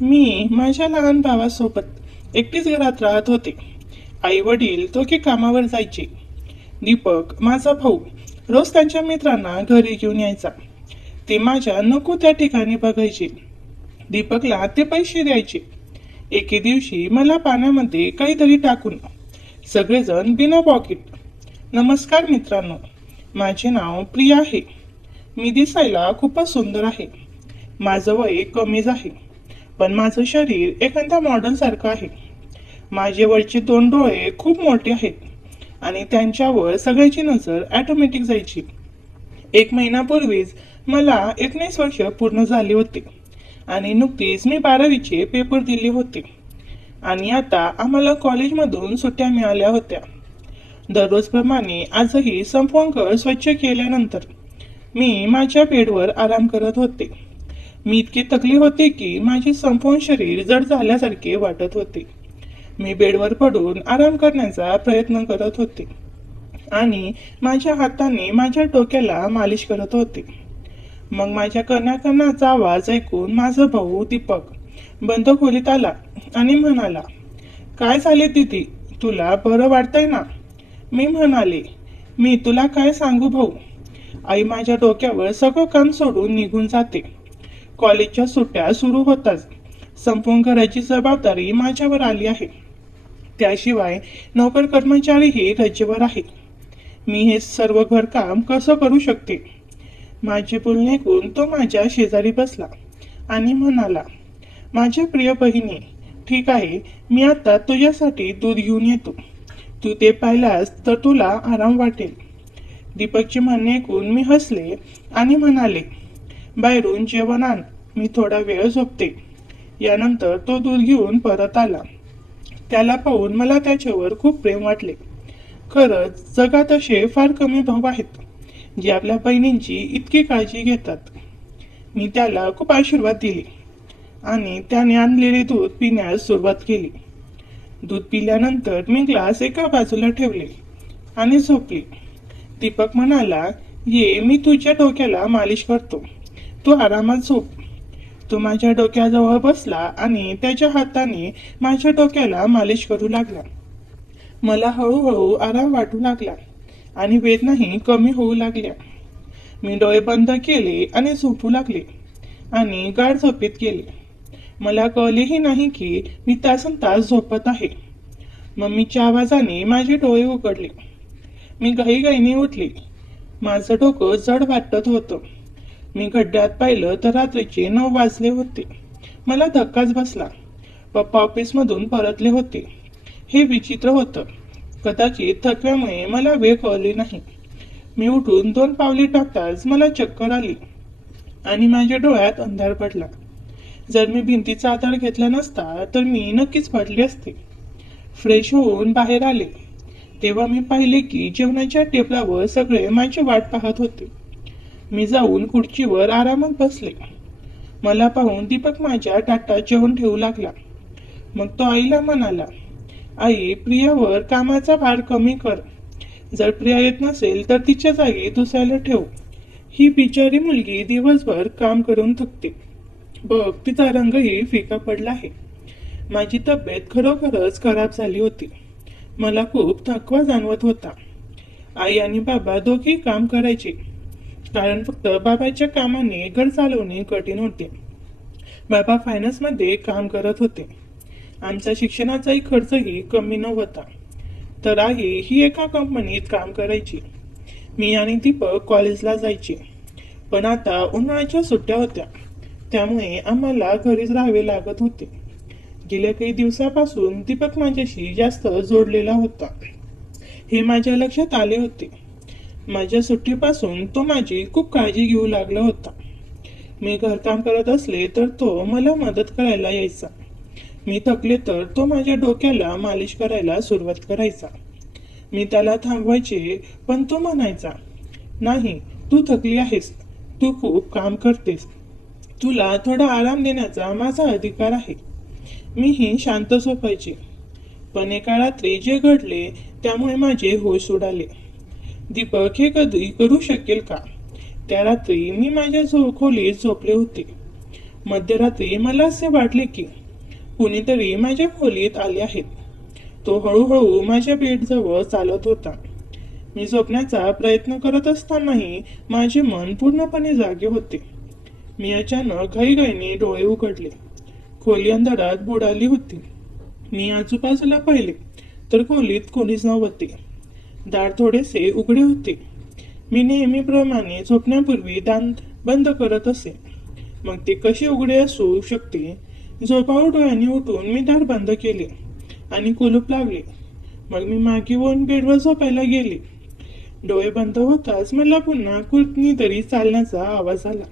मी माझ्या लहान भावासोबत एकटीच घरात राहत होते. आई वडील दोघे कामावर जायचे. दीपक माझा भाऊ रोज त्यांच्या मित्रांना घरी घेऊन यायचा. ते माझ्या नको त्या ठिकाणी बघायचे. दीपकला ते पैसे द्यायचे. एके दिवशी मला पाण्यामध्ये काहीतरी टाकून सगळेजण बिना पॉकेट. नमस्कार मित्रांनो, माझे नाव प्रिया आहे. मी दिसायला खूपच सुंदर आहे. माझं वय कमीच आहे, पण माझं शरीर एखाद्या मॉडेल सारखं आहे. माझे वरचे 2 डोळे खूप मोठे आहेत आणि त्यांच्यावर सगळ्याची नजर ऑटोमॅटिक जायची. 1 महिन्यापूर्वीच मला 19 वर्ष पूर्ण झाले होते आणि नुकतीच मी 12वीचे पेपर दिले होते आणि आता आम्हाला कॉलेजमधून सुट्ट्या मिळाल्या होत्या. दररोजप्रमाणे आजही संपूर्ण घर स्वच्छ केल्यानंतर मी माझ्या बेडवर आराम करत होते. मी इतके थकले होते की माझे संपूर्ण शरीर जड झाल्यासारखे वाटत होते. मी बेडवर पडून आराम करण्याचा प्रयत्न करत होते आणि माझ्या हाताने माझ्या डोक्याला मालिश करत होते. मग माझ्या कणाकणाचा आवाज ऐकून माझा भाऊ दीपक बंद खोलीत आला आणि म्हणाला, काय झाले दीदी, तुला बरं वाटतंय ना? मी म्हणाले, मी तुला काय सांगू भाऊ. आई माझ्या डोक्यावर सगळं काम सोडून निघून जाते. कॉलेजच्या सुट्ट्या सुरू होताच संपूर्ण घराची जबाबदारी माझ्यावर आली आहे. त्याशिवाय नोकर कर्मचारीही रजेवर आहे. मी हे सर्व घरकाम कसं करू शकते? माझे बोलणे ऐकून तो माझ्या शेजारी बसला आणि म्हणाला, माझ्या प्रिय बहिणी, ठीक आहे, मी आता तुझ्यासाठी दूध घेऊन येतो. तू ते पाहिलास तर तुला आराम वाटेल. दीपकचे म्हणणे ऐकून मी हसले आणि म्हणाले, बाहेरून जेवण आण, मी थोडा वेळ झोपते. यानंतर तो दूध घेऊन परत आला. त्याला पाहून मला त्याच्यावर खूप प्रेम वाटले. खरंच जगात असे फार कमी भाऊ आहेत जे आपल्या बहिणींची इतकी काळजी घेतात. मी त्याला खूप आशीर्वाद दिले आणि त्याने आणलेले दूध पिण्यास सुरुवात केली. दूध पिल्यानंतर मी ग्लास एका बाजूला ठेवले आणि झोपले. दीपक म्हणाला, ये मी तुझ्या डोक्याला मालिश करतो, तू आरामात झोप. तो माझ्या डोक्याजवळ बसला आणि त्याच्या हाताने माझ्या डोक्याला मालिश करू लागला. मला हळूहळू आराम वाटू लागला आणि वेदनाही कमी होऊ लागल्या. मी डोळे बंद केले आणि झोपू लागले आणि गाढ झोपेत गेले. मला कळलेही नाही की मी तासनतास झोपत आहे. मम्मीच्या आवाजाने माझे डोळे उघडले. मी घाईघाईने उठले. माझं डोकं जड वाटत होतं. मी खड्ड्यात पाहिलं तर रात्रीचे 9 वाजले होते. मला धक्काच बसला. पप्पा ऑफिसमधून परतले होते. हे विचित्र होतं. कदाचित थकव्यामुळे मला वेळ कळली नाही. मी उठून 2 पावले टाकताच मला चक्कर आली आणि माझ्या डोळ्यात अंधार पडला. जर मी भिंतीचा आधार घेतला नसता तर मी नक्कीच पडले असते. फ्रेश होऊन बाहेर आले तेव्हा मी पाहिले की जेवणाच्या टेबलावर सगळे माझी वाट पाहत होते. मी जाऊन खुर्चीवर आरामात बसले. मला पाहून दीपक माझ्या ताटात जेवण ठेवू लागला. मग तो आईला म्हणाला, आई, प्रियावर कामाचा भार कमी कर. जर प्रिया येत नसेल तर तिच्या जागी दुसऱ्याला ठेव. ही बिचारी मुलगी दिवसभर काम करून थकते. बघ, तिचा रंगही फिका पडला आहे. माझी तब्येत खरोखरच खराब झाली होती. मला खूप थकवा जाणवत होता. आई आणि बाबा दोघेही काम करायचे, कारण फक्त बाबाच्या कामाने घर चालवणे कठीण होते. बाबा फायनान्समध्ये काम करत होते. आमचा शिक्षणाचाही खर्चही कमी नव्हता. तर आई ही एका कंपनीत काम करायची. मी आणि दीपक कॉलेजला जायचे. पण आता उन्हाळ्याच्या सुट्ट्या होत्या, त्यामुळे आम्हाला घरीच राहावे लागत होते. गेल्या काही दिवसापासून दीपक माझ्याशी जास्त जोडलेला होता हे माझ्या लक्षात आले होते. माझ्या सुट्टीपासून तो माझी खूप काळजी घेऊ लागला होता. मी घरकाम करत असले तर तो मला मदत करायला यायचा. मी थकले तर तो माझ्या डोक्याला मालिश करायला सुरुवात करायचा. मी त्याला थांबवायचे, पण तो म्हणायचा, नाही, तू थकली आहेस, तू खूप काम करतेस, तुला थोडा आराम देण्याचा माझा अधिकार आहे. मीही शांत झोपायचे. पण एका रात्री जे घडले त्यामुळे माझे होश उडाले. दीपक हे कधी करू शकेल का? त्या रात्री मी माझ्या खोलीत झोपले होते. मध्यरात्री मला असे वाटले की कुणीतरी माझ्या खोलीत आले आहेत. तो हळूहळू माझ्या बेडजवळ चालत होता. मी झोपण्याचा प्रयत्न करत असतानाही माझे मन पूर्णपणे जागे होते. मी अचानक घाईघाईने डोळे उघडले. खोली अंधारात बुडाली होती. मी आजूबाजूला पाहिले तर खोलीत कोणीच नव्हते. दार थोडेसे उघडे होते. मी नेहमीप्रमाणे झोपण्यापूर्वी दार बंद करत असे. मग ते कसे उघडे असू शकते? झोपाळू डोळ्यांनी उठून मी दार बंद केले आणि कुलूप लावले. मग मी मागे वळून बेडवर झोपायला गेले. डोळे बंद होताच मला पुन्हा कुणीतरी चालण्याचा आवाज आला.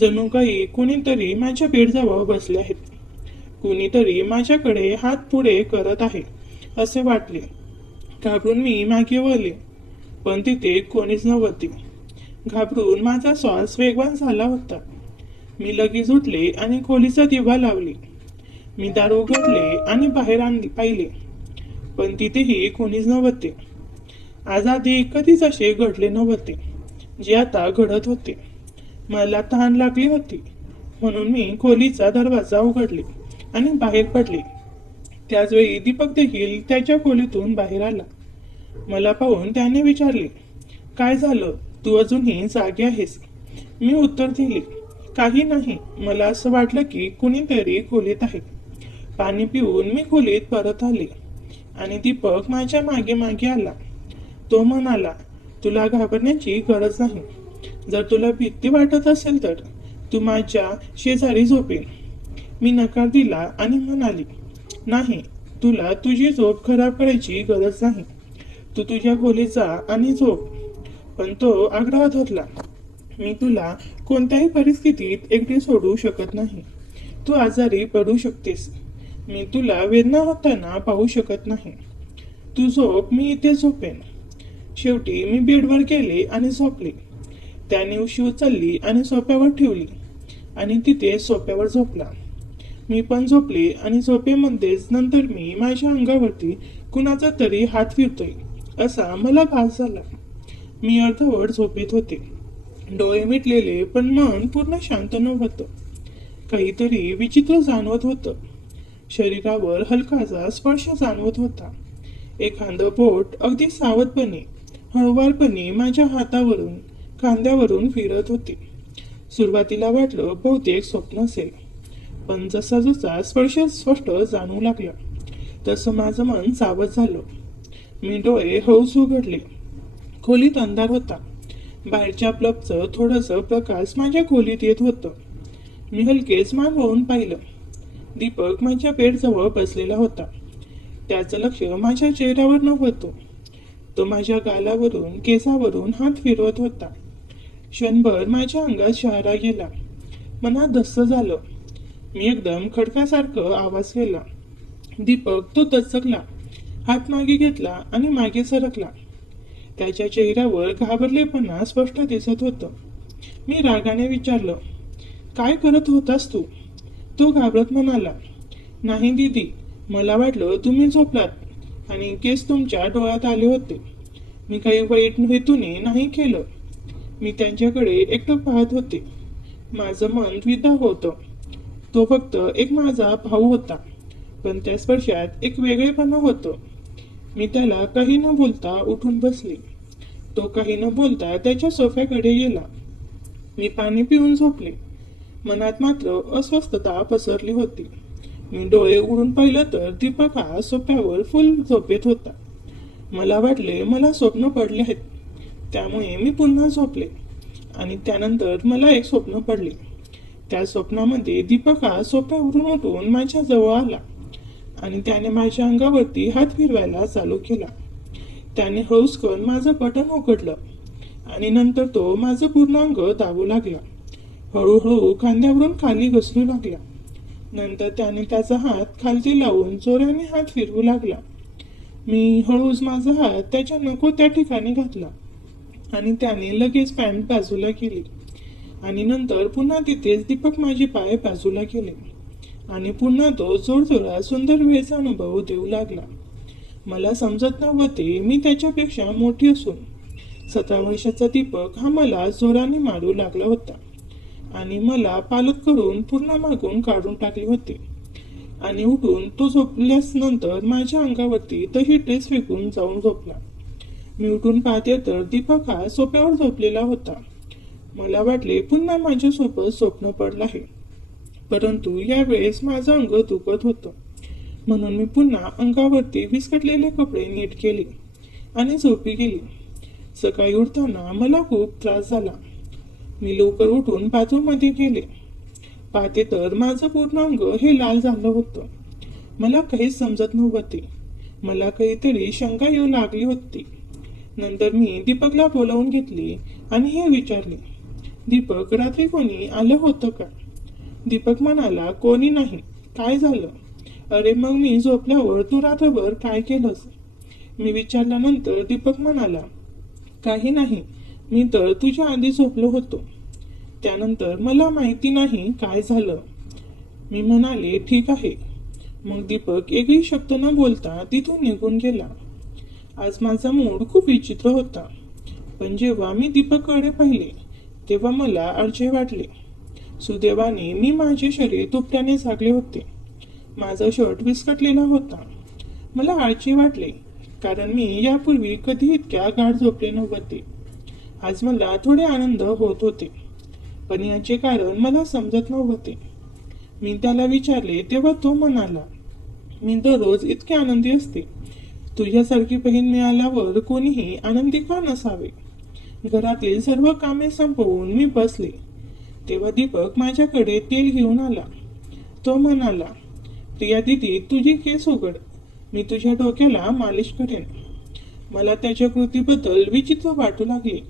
जणू काही कुणीतरी माझ्या बेडजवळ बसले आहेत. कुणीतरी माझ्याकडे हात पुढे करत आहे असे वाटले. घाबरून मी मागे वळले, पण तिथे कोणीच नव्हते. घाबरून माझा श्वास वेगवान झाला होता. मी लगेच उठले आणि खोलीचा दिवा लावले. मी दार उघडले आणि बाहेर पाहिले, पण तिथेही कोणीच नव्हते. आज आधी कधीच असे घडले नव्हते जे आता घडत होते. मला तहान लागली होती, म्हणून मी खोलीचा दरवाजा उघडले आणि बाहेर पडले. त्याचवेळी दीपक देखील त्याच्या खोलीतून बाहेर आला. मला पाहून त्याने विचारले, काय झालं, तू अजूनही जागे आहेस? मी उत्तर दिले, काही नाही. मला असं वाटलं की कुणीतरी खोलीत आहे. पाणी पिऊन मी खोलीत परत आले आणि दीपक माझ्या मागे मागे आला. तो म्हणाला, तुला घाबरण्याची गरज नाही. जर तुला भीती वाटत असेल तर तू माझ्या शेजारी झोपेल. मी नकार दिला आणि म्हणाली, नाही, तुला तुझी झोप खराब करायची गरज नाही. तू तुझ्या खोलीत जा आणि झोप. पण तो आग्रह धरला, मी तुला कोणत्याही परिस्थितीत एकटे सोडू शकत नाही. तू आजारी पडू शकतेस. मी तुला वेदना होताना पाहू शकत नाही. तू झोप, मी इथे झोपेन. शेवटी मी बेडवर गेले आणि झोपले. त्याने उशी उचलली आणि सोफ्यावर ठेवली आणि तिथे सोफ्यावर झोपला. मी पण झोपले आणि झोपेमध्येच नंतर मी माझ्या अंगावरती कुणाचा तरी हात फिरतोय असा मला भास झाला. मी अर्धवट झोपेत होते. डोळे मिटलेले, पण मन पूर्ण शांत नव्हतं. काहीतरी विचित्र जाणवत होतं. शरीरावर हलकासा स्पर्श जाणवत होता. एखादं बोट अगदी सावधपणे, हळुवारपणे माझ्या हातावरून, खांद्यावरून फिरत होते. सुरुवातीला वाटलं बहुतेक स्वप्न असेल, पण जसा जसा स्पर्श स्पष्ट जाणवू लागला तसं माझं मन सावध झालं. मी डोळे हळूच उघडले. खोलीत अंधार होता. बाहेरच्या बल्बचं थोडंसं प्रकाश माझ्या खोलीत येत होतं. मी हलकेच मान वळून पाहिलं. दीपक माझ्या बेडजवळ बसलेला होता. त्याचं लक्ष माझ्या चेहऱ्यावर नव्हतं. तो माझ्या गालावरून, केसावरून हात फिरवत होता. क्षणभर माझ्या अंगात शहारा गेला. मनात धस्स झालं. मी एकदम खडकासारखं आवाज केला. दीपक तो दचकला, हात मागे घेतला आणि मागे सरकला. त्याच्या चेहऱ्यावर घाबरलेपणा स्पष्ट दिसत होतं. मी रागाने विचारलं, काय करत होतास तू? तो घाबरत म्हणाला, नाही दीदी, मला वाटलं तुम्ही झोपलात आणि केस तुमच्या डोळ्यात आले होते. मी काही वाईट हेतूने नाही केलं. मी त्यांच्याकडे एकटं पाहत होते. माझं मन द्विधा होतं. तो फक्त एक माझा भाऊ होता, पण त्या स्पर्शात एक वेगळेपणा होतं. मी त्याला काही न बोलता उठून बसले. तो काही न बोलता त्याच्या सोफ्याकडे गेला. मी पाणी पिऊन झोपले. मनात मात्र अस्वस्थता पसरली होती. मी डोळे उघडून पाहिलं तर दीपक हा सोफ्यावर फुल झोपेत होता. मला वाटले मला स्वप्न पडले आहेत. त्यामुळे मी पुन्हा झोपले आणि त्यानंतर मला एक स्वप्न पडले. त्या स्वप्नामध्ये दीपक हा सोफ्यावरून उठून माझ्या जवळ आला आणि त्याने माझ्या अंगावरती हात फिरवायला चालू केला. त्याने हळूचकन माझं बटन उघडलं आणि नंतर तो माझं पूर्ण अंग दाबू लागला. हळूहळू खांद्यावरून खाली घसरू लागला. नंतर त्याने त्याचा हात खालती लावून जोराने हात फिरवू लागला. मी हळूच माझा हात त्याच्या नको त्या ठिकाणी घातला आणि त्याने लगेच पॅन्ट बाजूला केली आणि नंतर पुन्हा तिथेच दीपक माझे पाय बाजूला केले आणि पुन्हा तो जोरजोरात सुंदर वेळेचा अनुभव देऊ लागला. मला समजत नव्हते मी त्याच्यापेक्षा मोठी असून 17 वर्षाचा दीपक हा मला जोराने मारू लागला होता आणि मला पालत करून पूर्ण मागून काढून टाकले होते आणि उठून तो झोपल्यास नंतर माझ्या अंगावरती तशी ड्रेस फेकून जाऊन झोपला. मी उठून पाहते तर दीपक हा सोफ्यावर झोपलेला होता. मला वाटले पुन्हा माझ्यासोबत स्वप्न पडलं आहे, परंतु यावेळेस माझं अंग दुखत होतं. म्हणून मी पुन्हा अंगावरती विस्कटलेले कपडे नीट केले आणि झोपी गेली. सकाळी उठताना मला खूप त्रास झाला. मी लवकर उठून बाथरूममध्ये गेले. पाहते तर माझं पूर्ण अंग हे लाल झालं होतं. मला काहीच समजत नव्हते. मला काहीतरी शंका येऊ लागली होती. नंतर मी दीपकला बोलावून घेतले आणि हे विचारले, दीपक, रात्री कोणी आलं होतं का? दीपक म्हणाला, कोणी नाही. काय झालं? अरे मग मी झोपल्यावर तू रात्रभर काय केलंस? मी विचारल्यानंतर दीपक म्हणाला, काही नाही, मी तर तुझ्या आधी झोपलो होतो. त्यानंतर मला माहिती नाही काय झालं. मी म्हणाले, ठीक आहे. मग दीपक एकही शब्द न बोलता तिथून निघून गेला. आज माझा मूड खूप विचित्र होता. पण जेव्हा मी दीपककडे पाहिले तेव्हा मला आश्चर्य वाटले. सुदैवाने मी माझे शरीर तुपट्याने झाकले होते. माझा शर्ट विस्कटलेला होता. मला आश्चर्य वाटले, कारण मी यापूर्वी कधी इतक्या गाढ झोपले नव्हते. आज मला थोडे आनंद होत होते, पण याचे कारण मला समजत नव्हते. मी त्याला विचारले तेव्हा तो म्हणाला, मी दररोज इतके आनंदी असते. तुझ्यासारखी बहीण मिळाल्यावर कोणीही आनंदी का नसावे? घरातील सर्व कामे संपवून मी बसले तेव्हा दीपक माझ्याकडे तेल घेऊन आला. तो म्हणाला, प्रिया दीदी, तुझी केस उघड, मी तुझ्या डोक्याला मालिश करेन. मला त्याच्या कृतीबद्दल विचित्र वाटू लागले.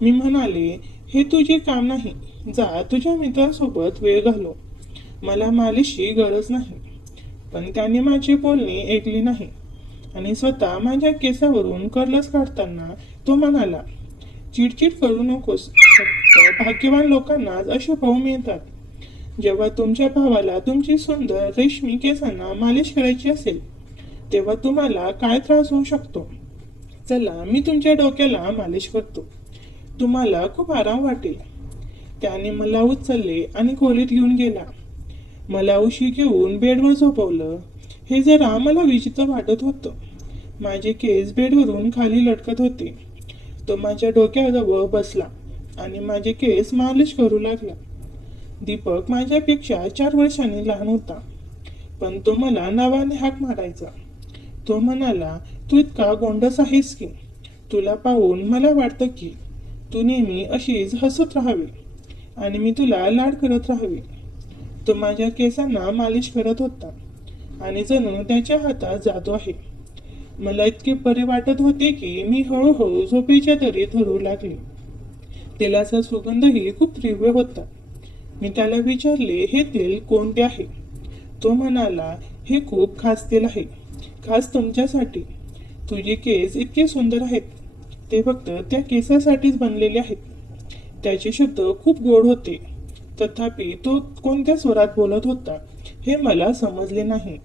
मी म्हणाले, हे तुझे काम नाही, जा तुझ्या मित्रांसोबत वेळ घालव, मला मालिशची गरज नाही. पण त्याने माझे बोलणे ऐकले नाही आणि स्वतः माझ्या केसावरून कर्लस काढताना तो म्हणाला, चिडचिड करू नकोस, फक्त भाग्यवान लोकांनाच असे भाऊ मिळतात. जेव्हा तुमच्या भावाला तुमची सुंदर रेशमी केसांना मालिश करायची असेल तेव्हा तुम्हाला काय त्रास होऊ शकतो? चला, मी तुमच्या डोक्याला मालिश करतो, तुम्हाला खूप आराम वाटेल. त्याने मला उचलले आणि खोलीत घेऊन गेला. मला उशी घेऊन बेडवर झोपवलं. हे जरा मला विचित्र वाटत होतं. माझे केस बेडवरून खाली लटकत होते. तो माझ्या डोक्याजवळ बसला आणि माझे केस मालिश करू लागला. दीपक माझ्यापेक्षा 4 वर्षांनी लहान होता, पण तो मला नावाने हाक मारायचा. तो म्हणाला, तू इतका गोंडस आहेस की तुला पाहून मला वाटतं की तू नेहमी अशीच हसत राहावी आणि मी तुला लाड करत राहावी. तो माझ्या केसांना मालिश करत होता आणि जणू त्याच्या हातात जादू आहे. मला इतके बरे वाटत होते की मी हळूहळू झोपेच्या दरी धरू लागले. तेलाचा सुगंधही खूप तीव्र होता. मी त्याला विचारले, हे तेल कोणते आहे? तो म्हणाला, हे खूप खास तेल आहे, खास तुमच्यासाठी. तुझे केस इतके सुंदर आहेत, ते फक्त त्या केसासाठीच बनलेले आहेत. त्याचे शब्द खूप गोड होते, तथापि तो कोणत्या स्वरात बोलत होता हे मला समजले नाही.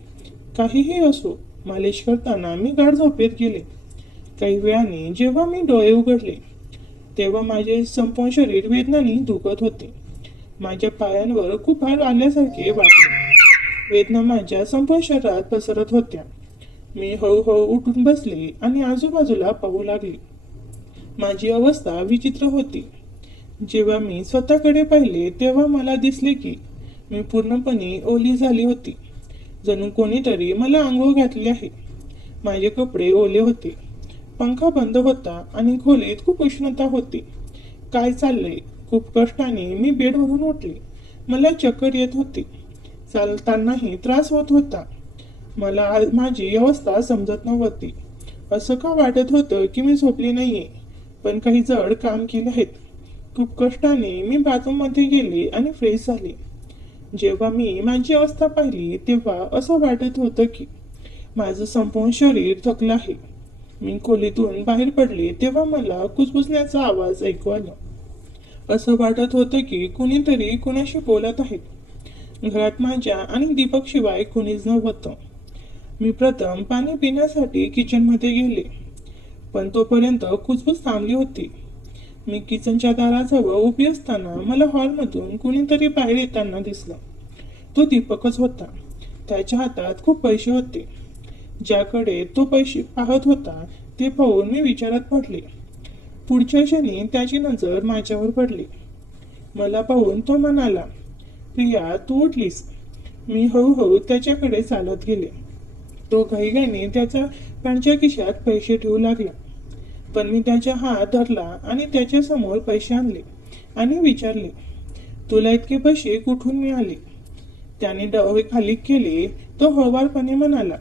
काहीही असो, मालिश करताना मी गाढ झोपेत गेले. काही वेळाने जेव्हा मी डोळे उघडले तेव्हा माझे संपूर्ण शरीर वेदनाने दुखत होते. माझ्या पायांवर खूप भार आल्यासारखे वाटले. वेदना माझ्या संपूर्ण शरीरात पसरत होत्या. मी हळूहळू उठून बसले आणि आजूबाजूला पाहू लागले. माझी अवस्था विचित्र होती. जेव्हा मी स्वतःकडे पाहिले तेव्हा मला दिसले की मी पूर्णपणे ओली झाली होती. जणू कोणीतरी मला आंघोळ घातली आहे. माझे कपडे ओले होते. पंखा बंद होता आणि खोलीत खूप उष्णता होती. काय चाललंय? खूप कष्टाने मी बेडवरून उठले. मला चक्कर येत होती. चालतानाही त्रास होत होता. मला माझी अवस्था समजत नव्हती. असं का वाटत होतं की मी झोपली नाहीये, पण काही जड काम केले आहेत. खूप कष्टाने मी बाथरूममध्ये गेले आणि फ्रेश झाले. जेव्हा मी माझी अवस्था पाहिली तेव्हा असं वाटत होतं की माझं संपूर्ण शरीर थकलं आहे. मी खोलीतून बाहेर पडले तेव्हा मला कुजबुजण्याचा आवाज ऐकू आला. असं वाटत होतं की कुणीतरी कुणाशी बोलत आहे. घरात माझ्या आणि दीपक शिवाय कुणीच नव्हतं. मी प्रथम पाणी पिण्यासाठी किचनमध्ये गेले, पण तोपर्यंत कुजबुज थांबली होती. मी किचनच्या दाराजवळ उभी असताना मला हॉलमधून कुणीतरी बाहेर येताना दिसलं. तो दीपकच होता. त्याच्या हातात खूप पैसे होते. ज्याकडे तो पैसे पाहत होता ते पाहून मी विचारात पडले. पुढच्या क्षणी त्याची नजर माझ्यावर पडली. मला पाहून तो म्हणाला, प्रिया, तू उठलीस. मी हळूहळू त्याच्याकडे चालत गेले. तो घाईघाईने त्याच्या पॅन्टच्या खिशात पैसे ठेवू लागला. पण मी त्याचा हात धरला आणि त्याच्या समोर पैसे आणले आणि विचारले, तुला इतके पैसे कुठून मिळाले? त्याने डोळे खाली केले. तो हळवारपणे म्हणाला,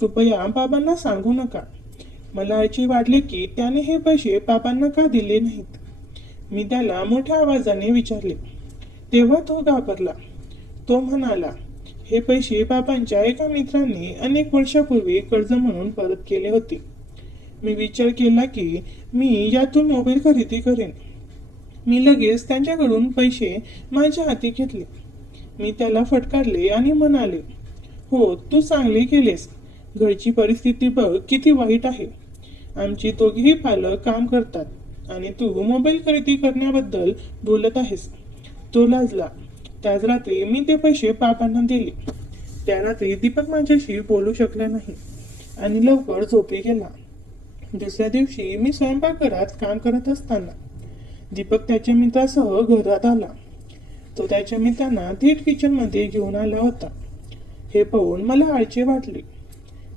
कृपया बाबांना सांगू नका. मला याची वाटले की त्याने हे पैसे बाबांना का दिले नाहीत. मी त्याला मोठ्या आवाजाने विचारले. तेव्हा तो घाबरला. तो म्हणाला, हे पैसे बाबांच्या एका मित्राने अनेक वर्षापूर्वी कर्ज म्हणून परत केले होते. मी विचार केला की मी यातून मोबाईल खरेदी करेन. मी लगेच त्यांच्याकडून पैसे माझ्या हाती घेतले. मी त्याला फटकारले आणि म्हणाले, हो, तू चांगले केलेस. घरची परिस्थिती बघ किती वाईट आहे. आमची दोघेही पालक काम करतात आणि तू मोबाईल खरेदी करण्याबद्दल बोलत आहेस. तो लाजला. त्याच रात्री मी ते पैसे बाबांना दिले. त्या रात्री दीपक माझ्याशी बोलू शकला नाही आणि लवकर झोपी गेला. दुसऱ्या दिवशी मी स्वयंपाकघरात काम करत असताना दीपक त्याच्या मित्रासह घरात आला. तो त्याच्या मित्रांना थेट किचनमध्ये घेऊन आला होता. हे पाहून मला आळचे वाटले.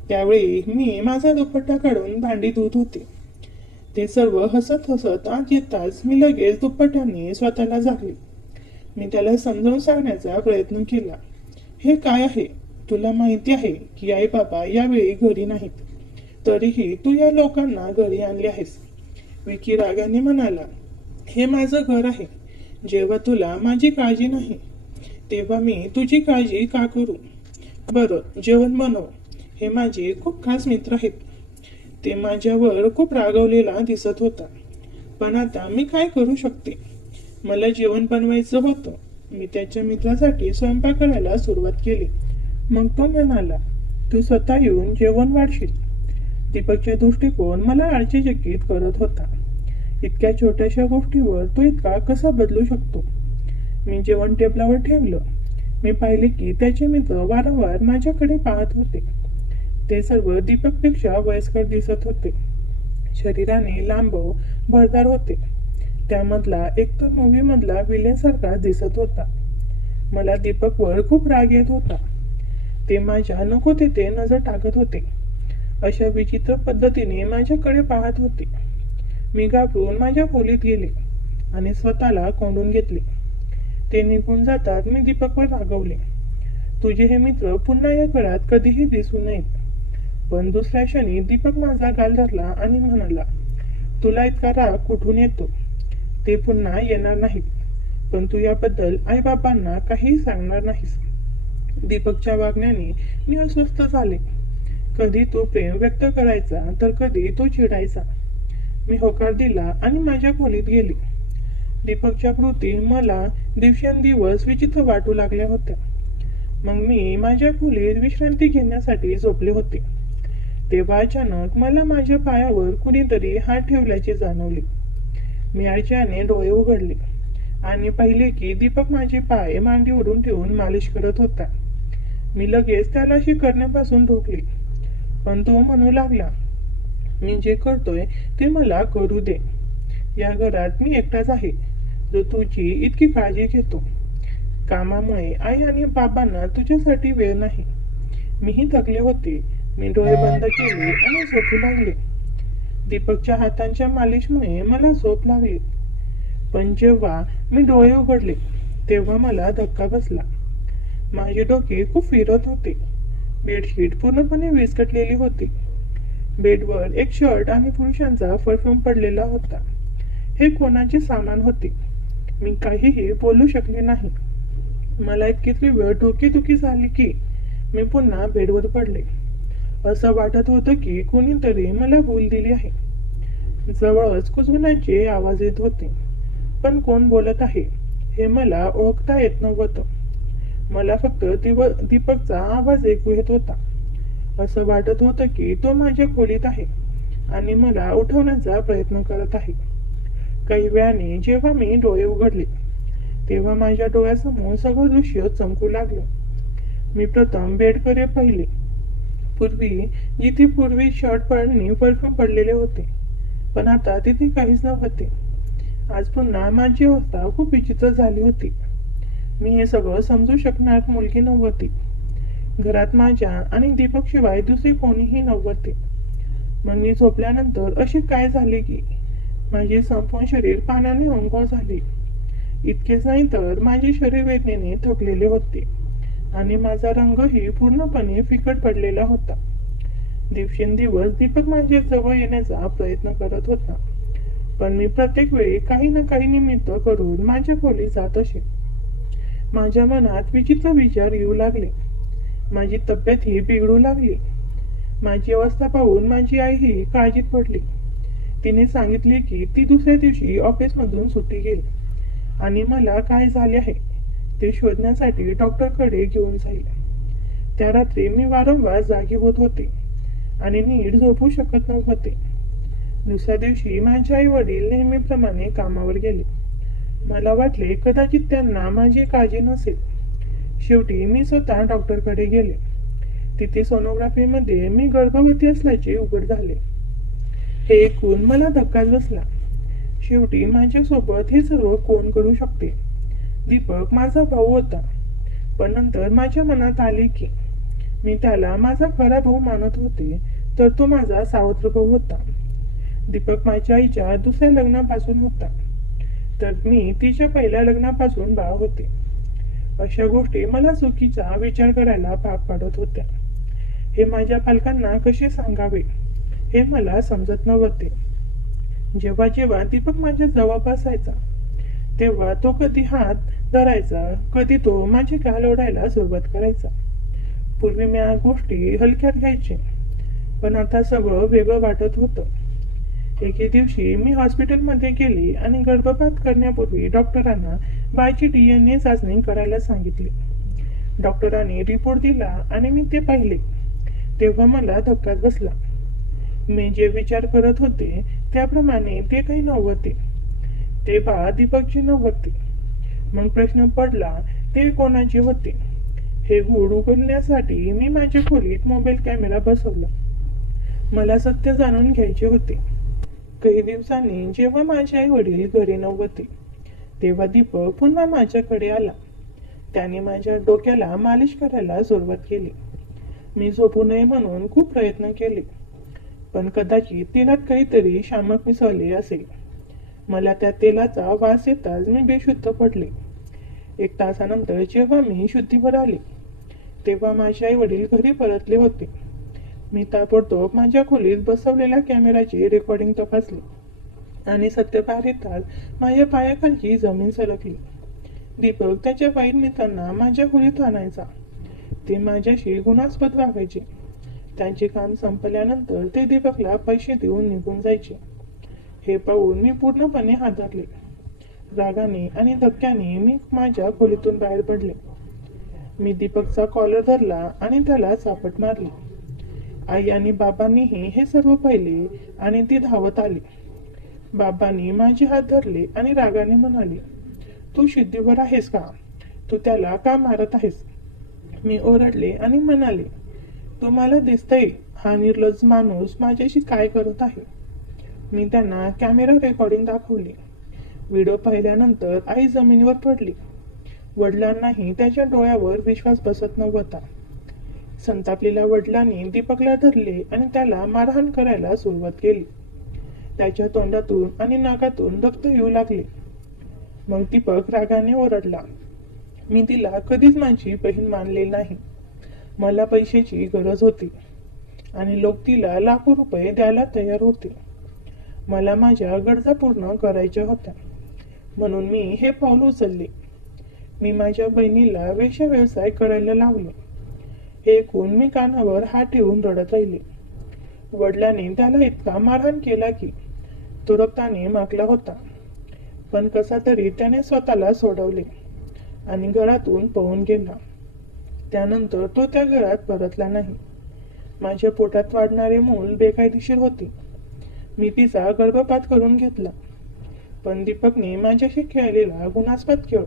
त्यावेळी मी माझा दुपट्टा काढून भांडी धुत होते. ते सर्व हसत हसत आत येताच मी लगेच दुपट्ट्याने स्वतःला झाकले. मी त्याला समजावून सांगण्याचा प्रयत्न केला. हे काय आहे? तुला माहिती आहे की आई बाबा यावेळी घरी नाहीत, तरीही तू या लोकांना घरी आणले आहेस. विकी रागाने म्हणाला, हे माझं घर आहे. जेव्हा तुला माझी काळजी नाही तेव्हा मी तुझी काळजी का करू? बरं, जेवण बनव. हे माझे खूप खास मित्र आहेत. ते माझ्यावर खूप रागावलेला दिसत होता. पण आता मी काय करू शकते? मला जेवण बनवायचं होतं. मी त्याच्या मित्रासाठी स्वयंपाक करायला सुरुवात केली. मग तो म्हणाला, तू स्वतः येऊन जेवण वाढशील. दीपकचा दृष्टिकोन मला आश्चर्यचकित करत होता. इतक्या छोट्याशा गोष्टीवर तो इतका कसा बदलू शकतो? मी जेवण टेबलावर ठेवलं. मी पाहिले की त्याचे मित्र वारंवार माझ्याकडे पाहत होते. ते सर्व दीपकपेक्षा वयस्कर दिसत होते. शरीराने लांब भरदार होते. त्यामधला एक तर मूवी मधला विलेनसारखा दिसत होता. मला दीपकवर खूप राग येत होता. ते माझ्या नको तिथे नजर टाकत होते. अशा विचित्र पद्धतीने माझ्याकडे पाहत होते. मी घाबरून माझ्या खोलीत गेले आणि स्वतःला कोंडून घेतले. ते निघून जातात मी दीपकवर रागवले. तुझे हे मित्र पुन्हा या घरात कधीही दिसू नयेत. पण दुसऱ्या क्षणी दीपक माझा गाल धरला आणि म्हणाला, तुला इतका राग कुठून येतो? ते पुन्हा येणार नाहीत. पण तू याबद्दल आईबाबांना काही सांगणार नाहीस. दीपकच्या वागण्याने मी अस्वस्थ झाले. कधी तो प्रेम व्यक्त करायचा तर कधी तो चिडायचा. मी होकार दिला आणि माझ्या खोलीत गेले. दीपकच्या कृती मला दिवसेंदिवस विचित्र वाटू लागल्या होत्या. मग मी माझ्या खोलीत विश्रांती घेण्यासाठी झोपले होते. तेव्हा अचानक मला माझ्या पायावर कुणीतरी हात ठेवल्याचे जाणवले. मी आळच्याने डोळे उघडले आणि पाहिले की दीपक माझे पाय मांडीवरून ठेवून मालिश करत होता. मी लगेच त्याला अशी करण्यापासून रोखले. पण तो म्हणू लागला, मी जे करतोय ते मला करू दे. या घरात मी एकटाच आहे जो तुझी इतकी काळजी घेतो. कामामुळे आई आणि बाबांना तुझ्यासाठी वेळ नाही. मीही थकले होते. मी डोळे बंद केले आणि झोपू लागले. दीपकच्या हातांच्या मालिशमुळे मला झोप लागली. पण जेव्हा मी डोळे उघडले तेव्हा मला धक्का बसला. माझे डोके खूप फिरत होते. बेडशीट पूर्णपणे विस्कटलेली होती. बेडवर एक शर्ट आणि पुरुषांचा परफ्यूम पडलेला होता. हे कोणाचे सामान होते? मी काहीही बोलू शकले नाही. मला इतकी तीव्र डोकेदुखी झाली की मी पुन्हा बेडवर पडले. असं वाटत होतं की कोणीतरी मला भूल दिली आहे. जवळच कुजण्याचे आवाज येत होते. पण कोण बोलत आहे हे मला ओळखता येत नव्हतं. मला फक्त दीपकचा आवाज ऐकू येत होता. असं वाटत होतं की तो माझ्या खोलीत आहे आणि मला उठवण्याचा प्रयत्न करत आहे. काही वेळाने जेव्हा मी डोळे उघडले तेव्हा माझ्या डोळ्यासमोर सगळं दृश्य चमकू लागलं. मी प्रथम बेडकडे पाहिले. जिथे शर्ट आणि परफ्यूम पडलेले होते, पण आता तिथे काहीच नव्हते. आज पुन्हा माझी अवस्था खूप विचित्र झाली होती. मी हे सगळं समजू शकणार मुलगी नव्हती. घरात माझ्या आणि दीपक शिवाय दुसरे कोणीही नव्हते. मग मी झोपल्यानंतर असे काय झाले की माझे संपूर्ण शरीर पाण्याने अंघोळ झाले. इतकेच नाही तर माझे शरीर वेदनेने थकलेले होते आणि माझा रंगही पूर्णपणे फिकट पडलेला होता. दिवसेंदिवस दीपक माझ्या जवळ येण्याचा प्रयत्न करत होता, पण मी प्रत्येक वेळी काही ना काही निमित्त करून माझ्या खोलीत जात असे. माझ्या मनात विचित्र विचार येऊ लागले. माझी तब्येतही बिघडू लागली. माझी अवस्था पाहून माझी आईही काळजीत पडली. तिने सांगितले की ती दुसऱ्या दिवशी ऑफिसमधून सुट्टी घेईल आणि मला काय झाले आहे ते शोधण्यासाठी डॉक्टरकडे घेऊन जाईल. त्या रात्री मी वारंवार जागी होत होते आणि नीट झोपू शकत नव्हते. दुसऱ्या दिवशी माझे आई वडील नेहमीप्रमाणे कामावर गेले. मला वाटले कदाचित त्यांना माझी काळजी नसेल. शेवटी मी स्वतः डॉक्टरकडे गेले. तिथे सोनोग्राफीमध्ये मी गर्भवती असल्याचे उघड झाले. हे ऐकून मला धक्काच बसला. शेवटी माझ्यासोबत हे सर्व कोण करू शकते? दीपक माझा भाऊ होता, पण नंतर माझ्या मनात आले की मी त्याला माझा खरा भाऊ मानत होते, तर तो माझा सावत्र भाऊ होता. दीपक माझ्या आईच्या दुसऱ्या लग्नापासून होता, तर मी तिच्या पहिल्या लग्नापासून बाळ होते. अशा गोष्टी मला चुकीचा विचार करायला भाग पाडत होत्या. हे माझ्या पालकांना कसे सांगावे हे मला समजत नव्हते. जेव्हा जेव्हा दीपक माझ्या जवळ असायचा तेव्हा तो कधी हात धरायचा, कधी तो माझे गाल ओढायला सुरुवात करायचा. पूर्वी मी या गोष्टी हलक्यात घ्यायचे, पण आता सगळं वेगळं वाटत होतं. एके दिवशी मी हॉस्पिटलमध्ये गेली आणि गर्भपात करण्यापूर्वी डॉक्टरांना बाईची DNA चाचणी करायला सांगितली. डॉक्टरांनी रिपोर्ट दिला आणि मी ते पाहिले तेव्हा मला धक्काच बसला. मी जे विचार करत होते त्याप्रमाणे ते काही नव्हते. ते बाळ दीपकचे नव्हते. मग प्रश्न पडला, ते कोणाचे होते? हे गूढ उघडण्यासाठी मी माझ्या खोलीत मोबाईल कॅमेरा बसवला. मला सत्य जाणून घ्यायचे होते. काही दिवसांनी जेव्हा माझे आई वडील घरी नव्हते तेव्हा दीपक पुन्हा माझ्याकडे आला. त्याने माझ्या डोक्याला मालिश करायला सुरुवात केली. मी झोपू नये म्हणून खूप प्रयत्न केले, पण कदाचित तेलात काहीतरी शामक मिसळले असेल. मला त्या तेलाचा वास येताच मी बेशुद्ध पडले. 1 तासानंतर जेव्हा मी शुद्धीवर आले तेव्हा माझे आई वडील घरी परतले होते. मी ताबडतोब माझ्या खोलीत बसवलेल्या कॅमेराची रेकॉर्डिंग तपासली आणि सत्य बाहेर येताच माझ्या पायाखालची जमीन सरकली. दीपक त्याच्या वाईट मित्रांना माझ्या खोलीत आणायचा. ते माझ्याशी गुणास्पद वागायचे. त्यांचे काम संपल्यानंतर ते दीपकला पैसे देऊन निघून जायचे. हे पाहून मी पूर्णपणे हादरले. रागाने आणि धक्क्याने मी माझ्या खोलीतून बाहेर पडले. मी दीपकचा कॉलर धरला आणि त्याला चापट मारली. आई आणि बाबांनीही हे सर्व पाहिले आणि ती धावत आली. बाबांनी माझे हात धरले आणि रागाने म्हणाले, तू शुद्धीवर आहेस का? तू त्याला का मारत आहेस? मी ओरडले आणि म्हणाले, तुम्हाला दिसतंय हा निर्लज्ज माणूस माझ्याशी काय करत आहे? मी त्यांना कॅमेरा रेकॉर्डिंग दाखवली. व्हिडिओ पाहिल्यानंतर आई जमिनीवर पडली. वडिलांनाही त्याच्या डोळ्यावर विश्वास बसत नव्हता. संतापलेल्या वडिलांनी दीपकला धरले आणि त्याला मारहाण करायला सुरुवात केली. त्याच्या तोंडातून आणि नाकातून रक्त येऊ लागले. मग दीपक रागाने ओरडला, मी तिला कधीच माझी बहीण मानले नाही. मला पैशाची गरज होती आणि लोक तिला लाखो रुपये द्यायला तयार होते. मला माझ्या गरजा पूर्ण करायच्या होत्या, म्हणून मी हे पाऊल उचलले. मी माझ्या बहिणीला वेश्या व्यवसाय करायला लावले. हे ऐकून मी कानावर हात ठेवून रडत राहिले. वडिलांनी त्याला इतका मारहाण केला की तो रक्ताने माखला होता, पण कसा तरी त्याने स्वतःला सोडवले आणि घरातून पळून गेला. त्यानंतर तो त्या घरात परतला नाही. माझ्या पोटात वाढणारे मूल बेकायदेशीर होते. मी तिचा गर्भपात करून घेतला. पण दीपकने माझ्याशी खेळलेला गुणास्पद खेळ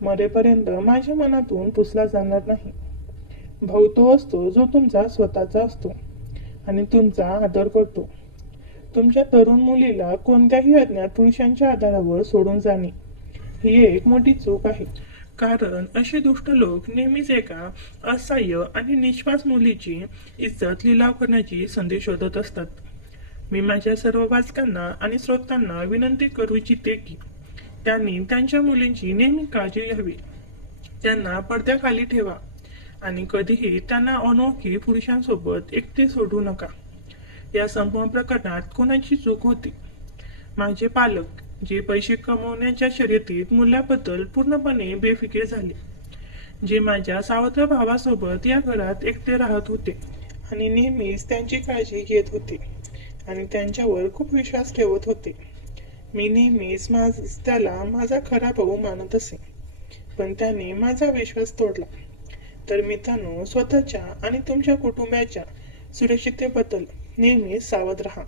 मरेपर्यंत माझ्या मनातून पुसला जाणार नाही. भाऊ तो असतो जो तुमचा स्वतःचा असतो आणि तुमचा आदर करतो. तुमच्या तरुण मुलीला कोणत्याही अज्ञात पुरुषांच्या आधारावर सोडून जाणे ही एक मोठी चूक आहे. कारण असे दुष्ट लोक नेहमीच एका असहाय्य आणि निष्पास मुलीची इज्जत लिलाव करण्याची संधी शोधत असतात. मी माझ्या सर्व वाचकांना आणि श्रोत्यांना विनंती करू इच्छिते की त्यांनी त्यांच्या मुलींची नेहमी काळजी घ्यावी. त्यांना पडद्याखाली ठेवा आणि कधीही त्यांना अनोळखी पुरुषांसोबत एकटे सोडू नका. या संपूर्ण प्रकरणात कोणाची चूक होती? माझे पालक, जे पैसे कमवण्याच्या शर्यतीत मूल्याबद्दल पूर्णपणे बेफिकीर झाले, जे माझ्या सावत्र भावासोबत या घरात एकटे राहत होते आणि नेहमीच त्यांची काळजी घेत होते आणि त्यांच्यावर खूप विश्वास ठेवत होते. मी नेहमीच त्याला माझा खरा भाऊ मानत असे, पण त्याने माझा विश्वास तोडला. तर मित्रांनो, स्वतःच्या आणि तुमच्या कुटुंबाच्या सुरक्षिततेबद्दल नेहमी सावध राहा.